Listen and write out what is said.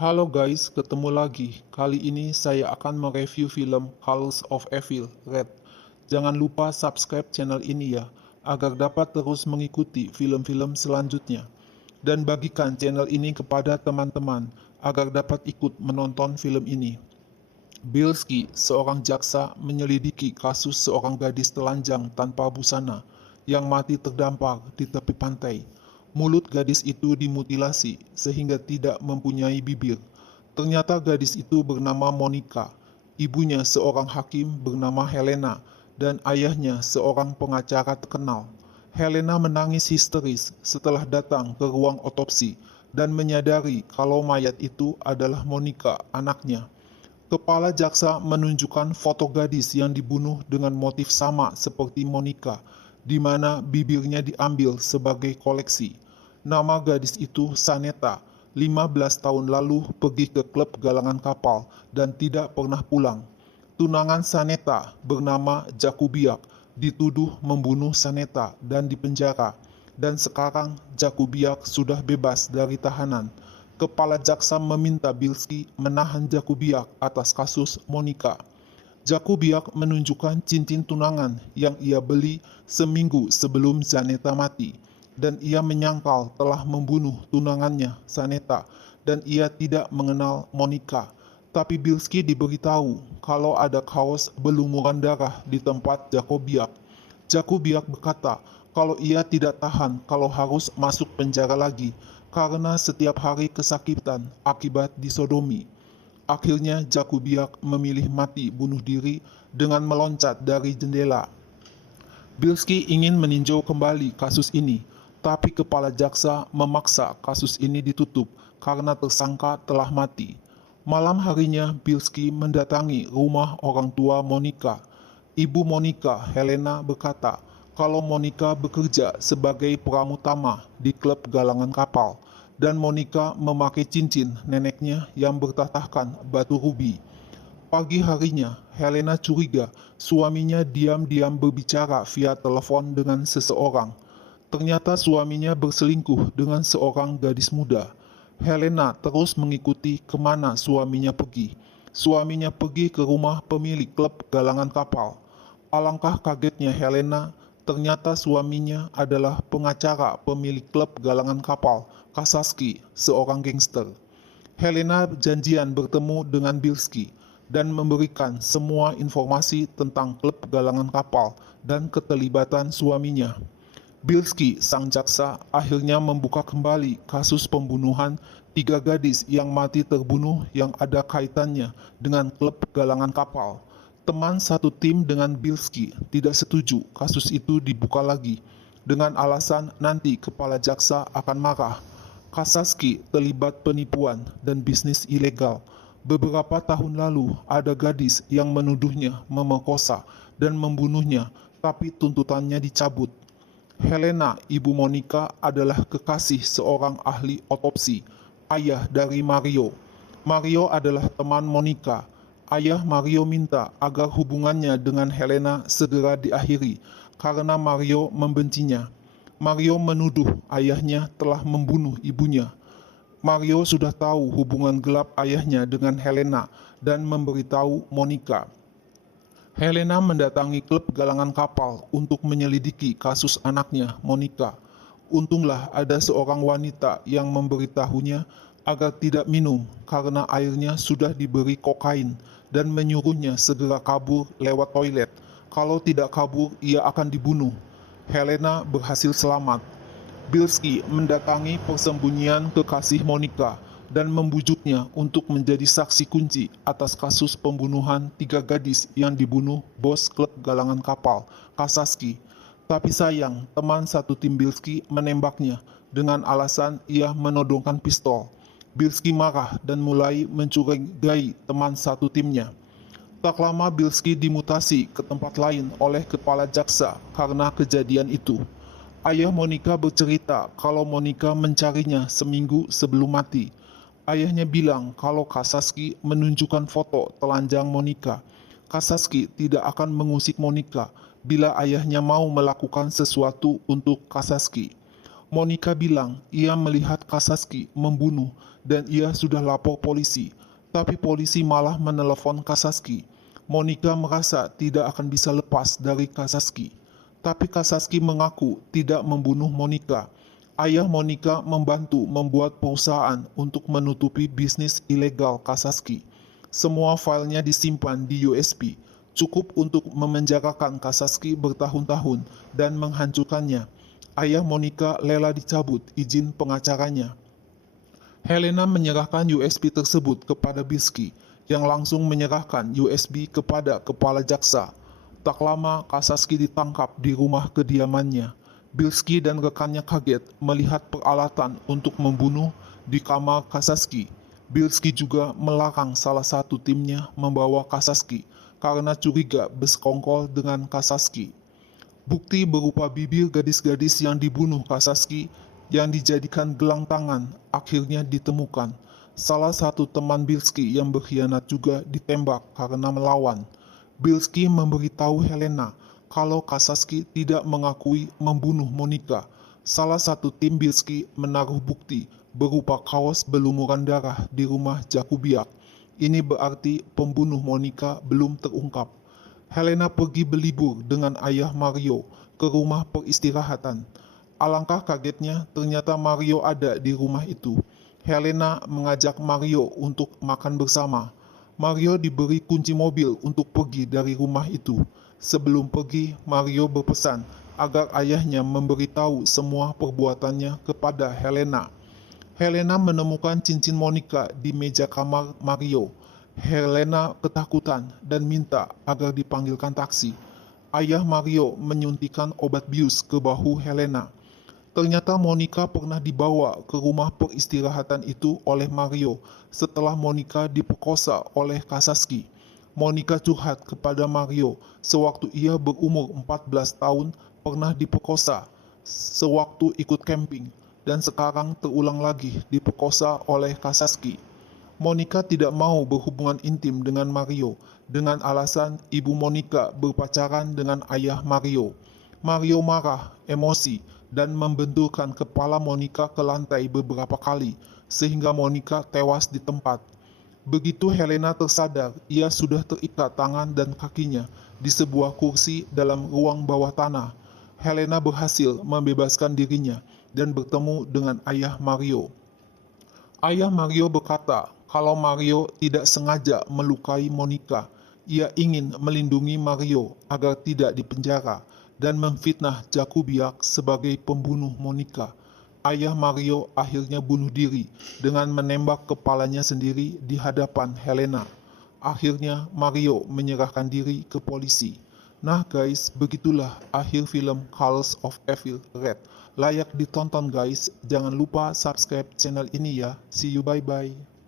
Halo guys, ketemu lagi. Kali ini saya akan mereview film House of Evil Red. Jangan lupa subscribe channel ini ya, agar dapat terus mengikuti film-film selanjutnya. Dan bagikan channel ini kepada teman-teman, agar dapat ikut menonton film ini. Bilski, seorang jaksa, menyelidiki kasus seorang gadis telanjang tanpa busana yang mati terdampar di tepi pantai. Mulut gadis itu dimutilasi sehingga tidak mempunyai bibir. Ternyata gadis itu bernama Monica, ibunya seorang hakim bernama Helena, dan ayahnya seorang pengacara terkenal. Helena menangis histeris setelah datang ke ruang otopsi dan menyadari kalau mayat itu adalah Monica, anaknya. Kepala jaksa menunjukkan foto gadis yang dibunuh dengan motif sama seperti Monica, di mana bibirnya diambil sebagai koleksi. Nama gadis itu Saneta, 15 tahun lalu pergi ke klub galangan kapal dan tidak pernah pulang. Tunangan Saneta bernama Jakubiak dituduh membunuh Saneta dan dipenjara, dan sekarang Jakubiak sudah bebas dari tahanan. Kepala jaksa meminta Bilski menahan Jakubiak atas kasus Monica. Jakubiak menunjukkan cincin tunangan yang ia beli seminggu sebelum Zaneta mati, dan ia menyangkal telah membunuh tunangannya, Zaneta, dan ia tidak mengenal Monica. Tapi Bilski diberitahu kalau ada kaos berlumuran darah di tempat Jakubiak. Jakubiak berkata kalau ia tidak tahan kalau harus masuk penjara lagi, karena setiap hari kesakitan akibat disodomi. Akhirnya Jakubiak memilih mati bunuh diri dengan meloncat dari jendela. Bilski ingin meninjau kembali kasus ini, tapi kepala jaksa memaksa kasus ini ditutup karena tersangka telah mati. Malam harinya Bilski mendatangi rumah orang tua Monica. Ibu Monica, Helena, berkata kalau Monica bekerja sebagai pramutama di klub galangan kapal, dan Monica memakai cincin neneknya yang bertatahkan batu rubi. Pagi harinya, Helena curiga suaminya diam-diam berbicara via telepon dengan seseorang. Ternyata suaminya berselingkuh dengan seorang gadis muda. Helena terus mengikuti kemana suaminya pergi. Suaminya pergi ke rumah pemilik klub galangan kapal. Alangkah kagetnya Helena, ternyata suaminya adalah pengacara pemilik klub galangan kapal, Kasaski, seorang gangster. Helena janjian bertemu dengan Bilski dan memberikan semua informasi tentang klub galangan kapal dan keterlibatan suaminya. Bilski, sang jaksa, akhirnya membuka kembali kasus pembunuhan 3 gadis yang mati terbunuh yang ada kaitannya dengan klub galangan kapal. Teman satu tim dengan Bilski tidak setuju kasus itu dibuka lagi, dengan alasan nanti kepala jaksa akan marah. Kasaski terlibat penipuan dan bisnis ilegal. Beberapa tahun lalu ada gadis yang menuduhnya memerkosa dan membunuhnya, tapi tuntutannya dicabut. Helena, ibu Monica, adalah kekasih seorang ahli otopsi, ayah dari Mario. Mario adalah teman Monica. Ayah Mario minta agar hubungannya dengan Helena segera diakhiri karena Mario membencinya. Mario menuduh ayahnya telah membunuh ibunya. Mario sudah tahu hubungan gelap ayahnya dengan Helena dan memberitahu Monica. Helena mendatangi klub galangan kapal untuk menyelidiki kasus anaknya, Monica. Untunglah ada seorang wanita yang memberitahunya agar tidak minum karena airnya sudah diberi kokain dan menyuruhnya segera kabur lewat toilet. Kalau tidak kabur, ia akan dibunuh. Helena berhasil selamat. Bilski mendatangi persembunyian kekasih Monica dan membujuknya untuk menjadi saksi kunci atas kasus pembunuhan 3 gadis yang dibunuh bos klub galangan kapal, Kasaski. Tapi sayang, teman satu tim Bilski menembaknya dengan alasan ia menodongkan pistol. Bilski marah dan mulai mencurigai teman satu timnya. Tak lama Bilski dimutasi ke tempat lain oleh kepala jaksa karena kejadian itu. Ayah Monica bercerita kalau Monica mencarinya seminggu sebelum mati. Ayahnya bilang kalau Kasaski menunjukkan foto telanjang Monica. Kasaski tidak akan mengusik Monica bila ayahnya mau melakukan sesuatu untuk Kasaski. Monica bilang ia melihat Kasaski membunuh dan ia sudah lapor polisi. Tapi polisi malah menelepon Kasaski. Monica merasa tidak akan bisa lepas dari Kasaski. Tapi Kasaski mengaku tidak membunuh Monica. Ayah Monica membantu membuat perusahaan untuk menutupi bisnis ilegal Kasaski. Semua filenya disimpan di USB, cukup untuk memenjarakan Kasaski bertahun-tahun dan menghancurkannya. Ayah Monica rela dicabut izin pengacaranya. Helena menyerahkan USB tersebut kepada Bilski, yang langsung menyerahkan USB kepada kepala jaksa. Tak lama, Kasaski ditangkap di rumah kediamannya. Bilski dan rekannya kaget melihat peralatan untuk membunuh di kamar Kasaski. Bilski juga melarang salah satu timnya membawa Kasaski karena curiga bersekongkol dengan Kasaski. Bukti berupa bibir gadis-gadis yang dibunuh Kasaski yang dijadikan gelang tangan akhirnya ditemukan. Salah satu teman Bilski yang berkhianat juga ditembak karena melawan. Bilski memberitahu Helena kalau Kasaski tidak mengakui membunuh Monica. Salah satu tim Bilski menaruh bukti berupa kaos berlumuran darah di rumah Jakubiak. Ini berarti pembunuh Monica belum terungkap. Helena pergi berlibur dengan ayah Mario ke rumah peristirahatan. Alangkah kagetnya, ternyata Mario ada di rumah itu. Helena mengajak Mario untuk makan bersama. Mario diberi kunci mobil untuk pergi dari rumah itu. Sebelum pergi, Mario berpesan agar ayahnya memberitahu semua perbuatannya kepada Helena. Helena menemukan cincin Monica di meja kamar Mario. Helena ketakutan dan minta agar dipanggilkan taksi. Ayah Mario menyuntikkan obat bius ke bahu Helena. Ternyata Monica pernah dibawa ke rumah peristirahatan itu oleh Mario setelah Monica diperkosa oleh Kasaski. Monica curhat kepada Mario sewaktu ia berumur 14 tahun pernah diperkosa sewaktu ikut camping dan sekarang terulang lagi diperkosa oleh Kasaski. Monica tidak mau berhubungan intim dengan Mario dengan alasan ibu Monica berpacaran dengan ayah Mario. Mario marah, emosi, dan membenturkan kepala Monica ke lantai beberapa kali, sehingga Monica tewas di tempat. Begitu Helena tersadar, ia sudah terikat tangan dan kakinya di sebuah kursi dalam ruang bawah tanah. Helena berhasil membebaskan dirinya dan bertemu dengan ayah Mario. Ayah Mario berkata kalau Mario tidak sengaja melukai Monica. Ia ingin melindungi Mario agar tidak dipenjara dan memfitnah Jakubiak sebagai pembunuh Monica. Ayah Mario akhirnya bunuh diri dengan menembak kepalanya sendiri di hadapan Helena. Akhirnya Mario menyerahkan diri ke polisi. Nah guys, begitulah akhir film Colors of Evil Red. Layak ditonton guys, jangan lupa subscribe channel ini ya. See you, bye bye.